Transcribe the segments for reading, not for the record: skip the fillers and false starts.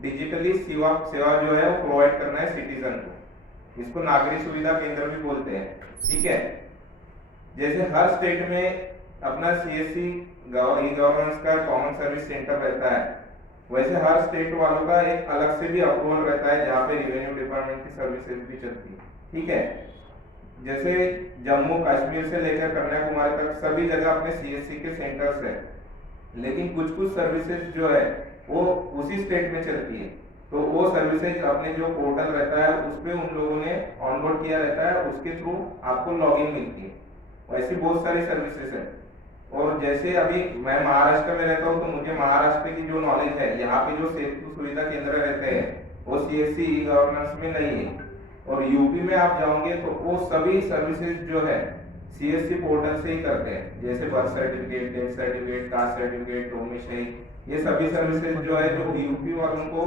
Digitally सेवा सेवा जो है वो प्रोवाइड करना है सिटीजन को। इसको नागरिक सुविधा केंद्र भी बोलते हैं, ठीक है। जैसे हर स्टेट में अपना सीएससी ई गवर्नेंस का कॉमन सर्विस सेंटर रहता है, वैसे हर स्टेट वालों का एक अलग से भी अप्रूवल रहता है जहाँ पे रेवेन्यू डिपार्टमेंट की सर्विसेज भी चलती है, ठीक है। जैसे जम्मू कश्मीर से लेकर कन्याकुमारी तक सभी जगह अपने सीएससी के सेंटर्स है, लेकिन कुछ कुछ सर्विसेज जो है वो उसी स्टेट में चलती है, तो वो सर्विसेज अपने जो पोर्टल रहता है उस पर उन लोगों ने ऑनबोर्ड किया रहता है, उसके थ्रू आपको लॉगिन मिलती है। वैसी बहुत सारी सर्विसेज है। और जैसे अभी मैं महाराष्ट्र में रहता हूँ तो मुझे महाराष्ट्र की जो नॉलेज है, यहाँ पे जो सेतु सुविधा केंद्र रहते हैं वो सीएससी ई गवर्नेंस में नहीं है। और यूपी में आप जाओगे तो वो सभी सर्विसेज जो है सीएससी पोर्टल से ही करते हैं, जैसे birth certificate, death certificate, caste certificate, domicile, ये सभी सर्विसेज जो है जो यूपी वालों को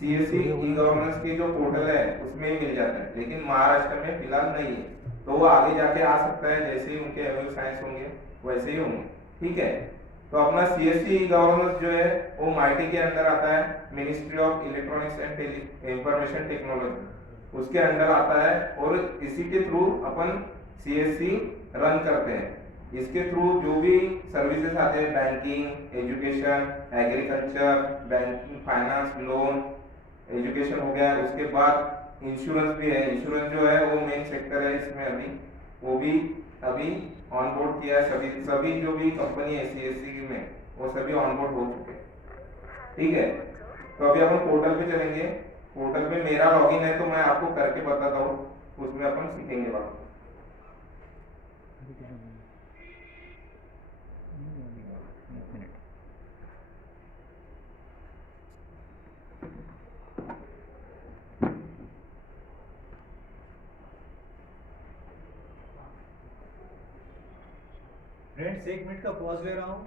सीएससी ई गवर्नेंस की जो पोर्टल है उसमें ही मिल जाता है, लेकिन महाराष्ट्र में फिलहाल नहीं है। तो वो आगे जाके आ सकता है, जैसे ही उनके एमयू साइंस होंगे वैसे ही होंगे, ठीक है। तो अपना सीएससी ई गवर्नेंस जो है वो माइटी के अंदर आता है, ministry of electronics and information technology, उसके अंदर आता है। और इसी के थ्रू अपन सीएससी रन करते हैं। इसके थ्रू जो भी सर्विसेज आते हैं, banking, education, agriculture, banking, finance, loan, education हो गया, उसके बाद इंश्योरेंस भी है। इंश्योरेंस जो है वो मेन सेक्टर है इसमें, अभी वो भी अभी ऑनबोर्ड किया है। सभी जो भी कंपनी है सीएससी में वो सभी ऑनबोर्ड हो चुके हैं, ठीक है। तो अभी अपन पोर्टल पे चलेंगे। पोर्टल पे मेरा लॉगिन है तो मैं आपको करके बताता हूँ, उसमें अपन सीखेंगे बात। फ्रेंड्स, 1 मिनट का पॉज ले रहा हूँ।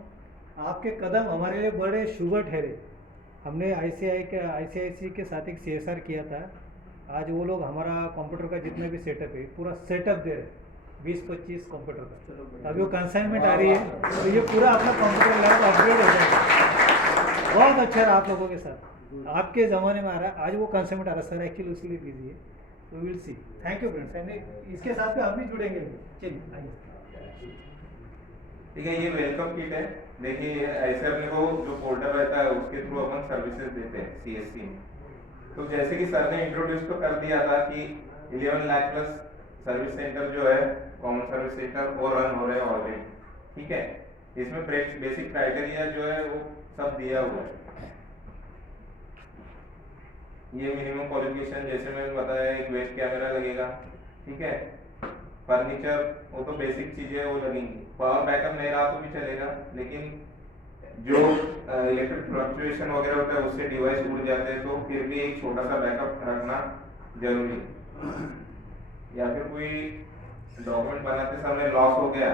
आपके कदम हमारे लिए बड़े शुभ ठहरे। हमने आईसीआईसी के साथ एक सीएसआर किया था। आज वो लोग हमारा कंप्यूटर का जितना भी सेटअप है पूरा सेटअप दे रहे हैं, 20-25 कंप्यूटर का। अभी वो कंसाइनमेंट आ रही है तो ये पूरा अपना कंप्यूटर लैब अपग्रेड हो जाएगा। बहुत अच्छा रहा आप लोगों के साथ, आपके ज़माने में आ रहा है। आज वो कंसाइनमेंट आ रहा है सर, एक्चुअली उसके लिए बिजी है, तो will see. Thank you friends. इसके साथ में हम भी जुड़ेंगे। चलिए आइए, ठीक है। ये वेलकम किट है। देखिए ऐसे अपने को जो पोर्टल रहता है उसके थ्रू अपन सर्विसेज देते हैं सीएससी में। तो जैसे कि सर ने इंट्रोड्यूस तो कर दिया था कि 11 लाख प्लस सर्विस सेंटर जो है कॉमन सर्विस सेंटर वो रन हो रहे हैं ऑलरेडी, ठीक है। इसमें बेसिक क्राइटेरिया जो है वो सब दिया हुआ है। ये मिनिमम क्वालिफिकेशन जैसे मैंने बताया, एक वेब कैमरा लगेगा, ठीक है। फर्नीचर वो तो बेसिक चीजें वो लगेंगी। पावर बैकअप नहीं रहा तो भी चलेगा, लेकिन जो इलेक्ट्रिक फ्लक्चुएशन वगैरह होता है उससे डिवाइस उड़ जाते हैं तो फिर भी एक छोटा सा बैकअप रखना जरूरी है। या फिर कोई डॉक्यूमेंट बनाते समय लॉस हो गया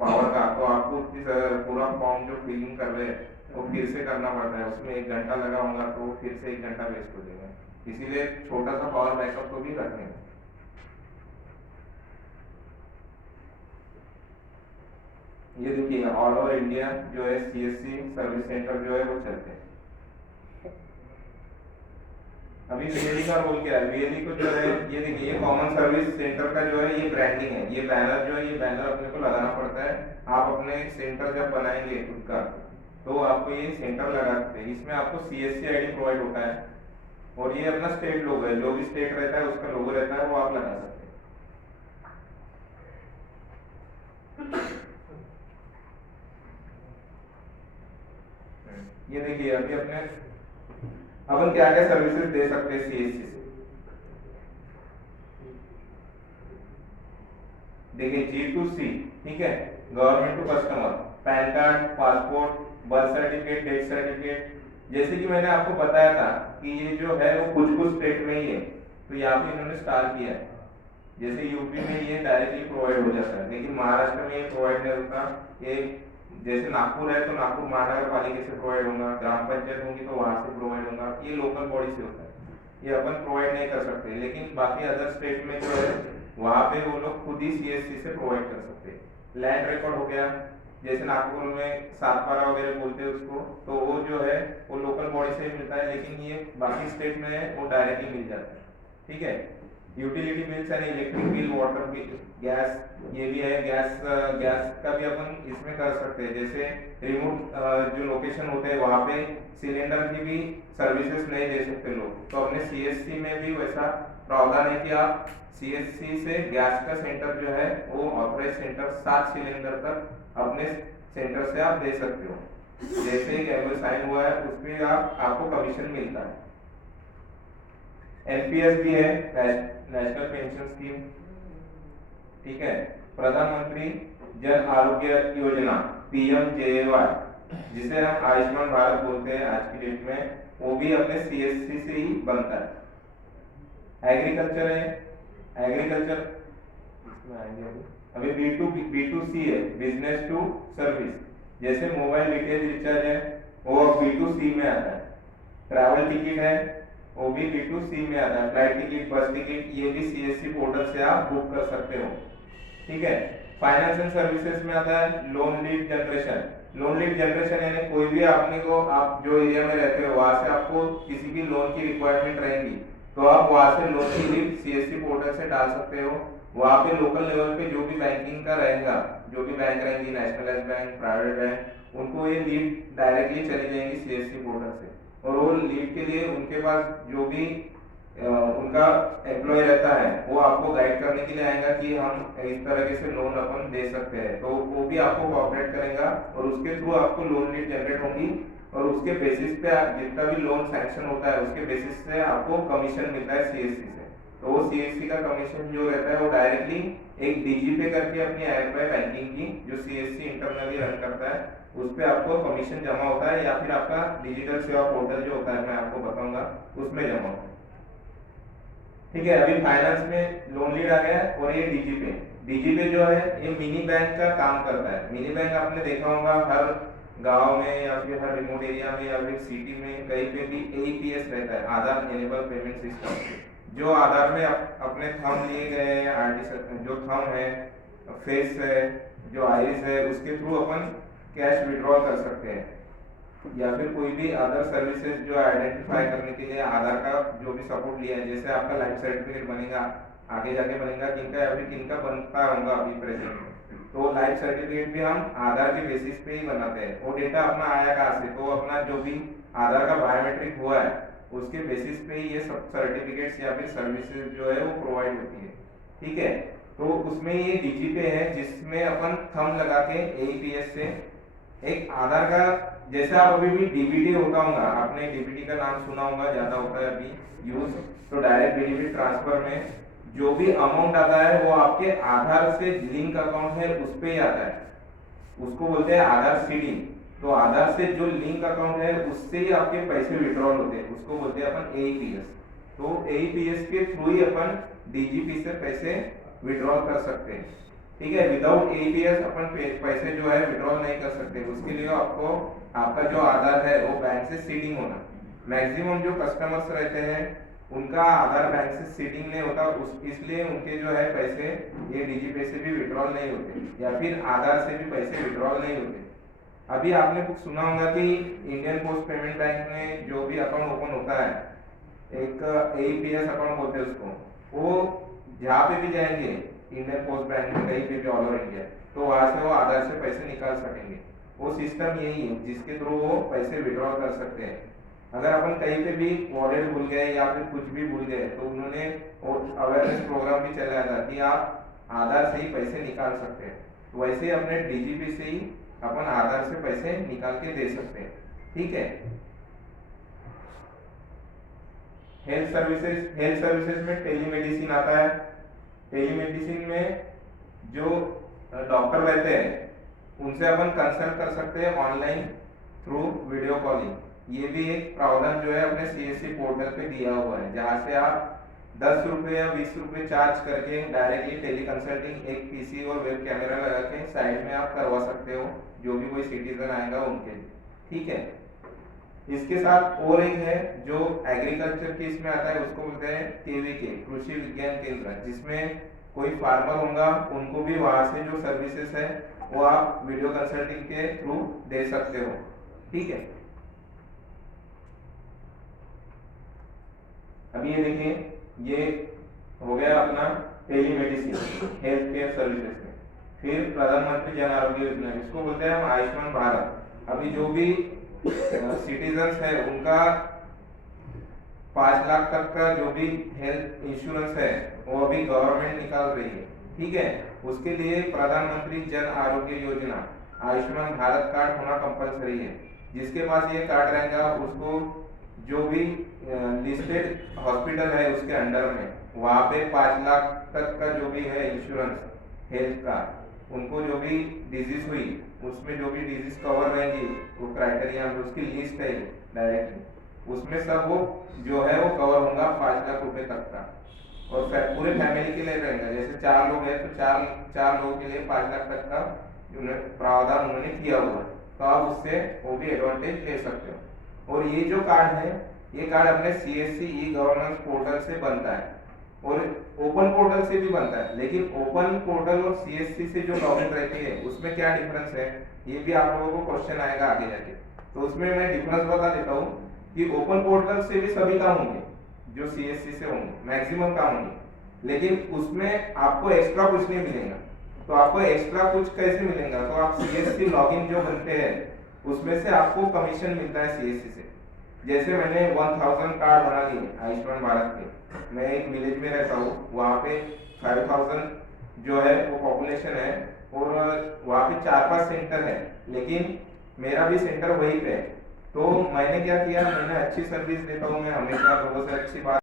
पावर का, तो आपको पूरा फॉर्म जो फिलिंग कर रहे हैं वो फिर से करना पड़ता है, उसमें 1 घंटा लगा होगा तो फिर से 1 घंटा वेस्ट हो जाएगा। इसीलिए छोटा सा पावर बैकअप तो भी रखने। ये देखिए ऑल ओवर इंडिया जो है सीएससी सर्विस सेंटर जो है वो चलते हैं। अभी वीएलई का रोल क्या है? वीएलई को जो है ये देखिए, ये कॉमन सर्विस सेंटर का जो है ये ब्रांडिंग है। ये बैनर जो है ये बैनर अपने को लगाना पड़ता है। आप अपने सेंटर जब बनाएंगे खुद का तो आपको ये सेंटर लगा सकते हैं। इसमें आपको सीएससी आईडी प्रोवाइड होता है और ये अपना स्टेट लोगो है, जो भी स्टेट रहता है उसका लोगो रहता है वो आप लगा सकते हैं। ये देखिए अभी अपने अपन क्या क्या सर्विसेज दे सकते हैं सीएससी से। देखिए G2C, ठीक है, government to customer, PAN card, passport, birth certificate, death certificate. जैसे कि मैंने आपको बताया था कि ये जो है वो कुछ कुछ स्टेट में ही है, तो यहाँ पे इन्होंने स्टार किया है। जैसे यूपी में ये डायरेक्टली प्रोवाइड हो जाता है, लेकिन महाराष्ट्र में ये प्रोवाइड नहीं होता। ये जैसे नागपुर है तो नागपुर महानगर पालिका से प्रोवाइड होगा, ग्राम पंचायत होंगी तो वहां से प्रोवाइड होगा, ये लोकल बॉडी से होता है, ये अपन प्रोवाइड नहीं कर सकते। लेकिन बाकी अदर स्टेट में जो है वहां पे वो लोग खुद ही सीएससी से प्रोवाइड कर सकते हैं। लैंड रिकॉर्ड हो गया, जैसे नागपुर में सातपारा वगैरह बोलते हैं उसको, तो वो जो है वो लोकल बॉडी से ही मिलता है, लेकिन ये बाकी स्टेट में है वो डायरेक्टली मिल जाता है। ठीक है, utility bills and electric bill, water bill, gas, ये भी है। गैस का भी अपन इसमें कर सकते हैं, जैसे रिमोट जो लोकेशन होते हैं वहाँ पे सिलेंडर की भी सर्विसेज नहीं दे सकते लोग, तो अपने सीएससी में भी वैसा प्रावधान है कि आप सीएससी से गैस का सेंटर जो है वो ऑथराइज सेंटर 7 सिलेंडर तक अपने सेंटर से आप दे सकते हो। जैसे एक एमओयू साइन हुआ है उस पर आपको कमीशन मिलता है। एनपीएस भी है, नेशनल पेंशन स्कीम। ठीक है, प्रधानमंत्री जन आरोग्य योजना पीएमजेएवाई, जिसे हम आयुष्मान भारत बोलते हैं आज की डेट में, वो भी अपने सीएससी से ही बनता है। एग्रीकल्चर है, एग्रीकल्चर इसमें आएंगे अभी B2C है, बिजनेस टू सर्विस, जैसे मोबाइल रिचार्ज रिचार्ज है वो अब B2C में आता है। ट्रैवल टिकट है वो भी B2C में आता है, फ्लाइट टिकट, बस टिकट, ये भी सीएससी पोर्टल से आप बुक कर सकते हो। ठीक है, फाइनेंस एंड सर्विसेज में आता है loan lead generation. Loan lead generation यानी कोई भी आपने को, आप जो एरिया में रहते हो वहां से आपको किसी भी लोन की रिक्वायरमेंट रहेगी तो आप वहां से लोन की लीड सीएससी पोर्टल से डाल सकते हो। वहां पे लोकल लेवल पे जो भी बैंकिंग का रहेगा, जो भी बैंक रहेंगी, नेशनलाइज्ड बैंक, प्राइवेट बैंक, उनको ये लीड डायरेक्टली चली जाएंगी सीएससी पोर्टल से, और वो लीड के लिए उनके पास जो भी उनका एम्प्लॉय रहता है वो आपको गाइड करने के लिए आएगा कि हम इस तरह से लोन अपन दे सकते हैं, तो वो भी आपको कोऑपरेट करेगा और उसके थ्रू आपको लोन लीड जनरेट होंगी, और उसके बेसिस पे जितना भी लोन सैंक्शन होता है उसके बेसिस से आपको कमीशन मिलता है सीएससी से। तो वो सीएससी का कमीशन जो रहता है वो डायरेक्टली एक डीजीपे करके अपनी ऐप है बैंकिंग की जो सीएससी इंटरनली रन करता है, उस पे आपको कमीशन जमा होता है, या फिर आपका डिजिटल सेवा पोर्टल जो होता है मैं आपको बताऊंगा उसमें जमा होता है। ठीक है, अभी फाइनेंस में लोन लीड आ गया है, और ये डीजीपे, डीजीपे जो है ये मिनी बैंक का काम करता है। मिनी बैंक आपने देखा होगा हर गांव में या फिर हर रिमोट एरिया में या फिर सिटी में कहीं पे भी एईपीएस रहता है, आधार एनेबल पेमेंट सिस्टम। जो आधार में अपने थंब लिए गए हैं, आरटी जो थंब है, फेस है, जो आइरिस है, उसके थ्रू अपन कैश विड्रॉ कर सकते हैं, या फिर कोई भी अदर सर्विसेज जो आइडेंटिफाई करने के लिए आधार का जो भी सपोर्ट लिया है, जैसे आपका लाइफ सर्टिफिकेट बनेगा आगे जाके बनेगा, किनका या फिर किनका बनता होगा अभी प्रेजेंट में, तो लाइफ सर्टिफिकेट भी हम आधार के बेसिस पे ही बनाते हैं। वो डेटा अपना आया कहाँ से, तो अपना जो भी आधार का बायोमेट्रिक हुआ है उसके बेसिस पे ही ये सब सर्टिफिकेट्स या फिर सर्विसेज जो है वो प्रोवाइड होती है। ठीक है, तो उसमें ये डीजीपे है जिसमें अपन थंब लगा के एईपीएस से एक आधार का, जैसे आप अभी भी डीबीटी होता होगा, आपने डीबीटी का नाम सुना होगा, ज्यादा होता है अभी यूज, तो डायरेक्ट बेनिफिट ट्रांसफर में जो भी अमाउंट आता है वो आपके आधार से लिंक अकाउंट है उस पे ही आता है, उसको बोलते हैं आधार सीडिंग। तो आधार से जो लिंक अकाउंट है उससे ही आपके पैसे विड्रॉल होते हैं, उसको बोलते हैं अपन एईपीएस। तो एईपीएस के थ्रू ही अपन डीजीपी से पैसे विड्रॉल कर सकते हैं। ठीक है, विदाउट एईपीएस अपन पैसे जो है विड्रॉल नहीं कर सकते, उसके लिए आपको आपका जो आधार है वो बैंक से सीडिंग होना। मैक्सिमम जो कस्टमर्स रहते हैं उनका आधार बैंक से सीडिंग नहीं होता, इसलिए उनके जो है पैसे ये डीजीपे से भी विड्रॉल नहीं होते, या फिर आधार से भी पैसे विड्रॉल नहीं होते। अभी आपने कुछ सुना होगा कि इंडियन पोस्ट पेमेंट बैंक में जो भी अकाउंट ओपन होता है, एक एईपीएस अकाउंट बोलते हैं उसको, वो जहाँ पे भी जाएंगे इंडियन पोस्ट बैंक में कहीं पे भी ऑल ओवर इंडिया, तो वहां से वो आधार से पैसे निकाल सकेंगे। वो सिस्टम यही है जिसके थ्रू वो पैसे विड्रॉ कर सकते हैं। अगर अपन कहीं पे भी वॉलेट भूल गए या फिर कुछ भी भूल गए तो उन्होंने अवेयरनेस प्रोग्राम भी चलाया था कि आप आधार से ही पैसे निकाल सकते हैं, तो वैसे ही अपने डीजीपी से ही अपन आधार से पैसे निकाल के दे सकते हैं। ठीक है, हेल्थ सर्विसेज में टेलीमेडिसिन आता है। टेलीमेडिसिन में जो डॉक्टर रहते हैं उनसे अपन कंसल्ट कर सकते हैं ऑनलाइन थ्रू वीडियो कॉलिंग। ये भी एक प्रावधान जो है अपने सीएससी पोर्टल पे दिया हुआ है, जहां से आप 10 रुपए या 20 रुपए चार्ज करके डायरेक्टली टेली कंसल्टिंग एक पीसी और वेब कैमरा लगा के साइड में आप करवा सकते हो, जो भी कोई सिटीजन आएगा उनके लिए। ठीक है, इसके साथ और एक है जो एग्रीकल्चर के इसमें आता है, उसको बोलते हैं केवीके, कृषि विज्ञान केंद्र, जिसमें कोई फार्मर होगा उनको भी वहां से जो सर्विसेज है वो आप वीडियो कंसल्टिंग के थ्रू दे सकते हो, ठीक है। अब ये देखिए, ये हो गया अपना टेलीमेडिसिन हेल्थ केयर सर्विसेज में। फिर प्रधानमंत्री जन आरोग्य योजना, इसको बोलते हैं हम आयुष्मान भारत। अभी जो भी सिटीजन्स है उनका 5 लाख तक का जो भी हेल्थ इंश्योरेंस है वो अभी गवर्नमेंट निकाल रही है, ठीक है। उसके लिए प्रधानमंत्री जन आरोग्य योजना आयुष्मान भारत कार्ड होना कंपलसरी है। जिसके पास ये कार्ड रहेगा उसको जो भी लिस्टेड हॉस्पिटल है उसके अंडर में वहाँ पे 5 लाख तक का जो भी है इंश्योरेंस हेल्थ का, उनको जो भी डिजीज हुई उसमें जो भी डिजीज कवर रहेंगी वो क्राइटेरिया में उसकी लिस्ट है डायरेक्टली, उसमें सब वो जो है वो कवर होगा 5 लाख रुपए तक का। और पूरे फैमिली के लिए रहेगा, जैसे 4 लोग हैं तो चार लोगों के लिए 5 लाख तक का प्रावधान उन्होंने किया हुआ है, तो आप उससे वो भी एडवांटेज ले सकते हो। और ये जो कार्ड है ये कार्ड अपने CSC ई गवर्नेंस पोर्टल से बनता है और ओपन पोर्टल से भी बनता है, लेकिन ओपन पोर्टल और CSC से जो लॉगिन रहती है उसमें क्या डिफरेंस है ये भी आप लोगों को क्वेश्चन आएगा आगे जाके। तो उसमें मैं डिफरेंस बता देता हूँ कि ओपन पोर्टल से भी सभी काम होंगे जो CSC से होंगे, मैक्सिमम काम होंगे, लेकिन उसमें आपको एक्स्ट्रा कुछ नहीं मिलेगा। तो आपको एक्स्ट्रा कुछ कैसे मिलेगा, तो आप CSC लॉगिन जो बनते हैं उसमें से आपको कमीशन मिलता है CSC से। जैसे मैंने 1000 कार्ड बना लिए आयुष्मान भारत के, मैं एक विलेज में रहता हूँ, वहाँ पे 5000 जो है वो पॉपुलेशन है और वहाँ पे 4-5 सेंटर है, लेकिन मेरा भी सेंटर वहीं पे है। तो मैंने क्या किया, मैंने अच्छी सर्विस देता हूँ, मैं हमेशा लोगों से अच्छी बात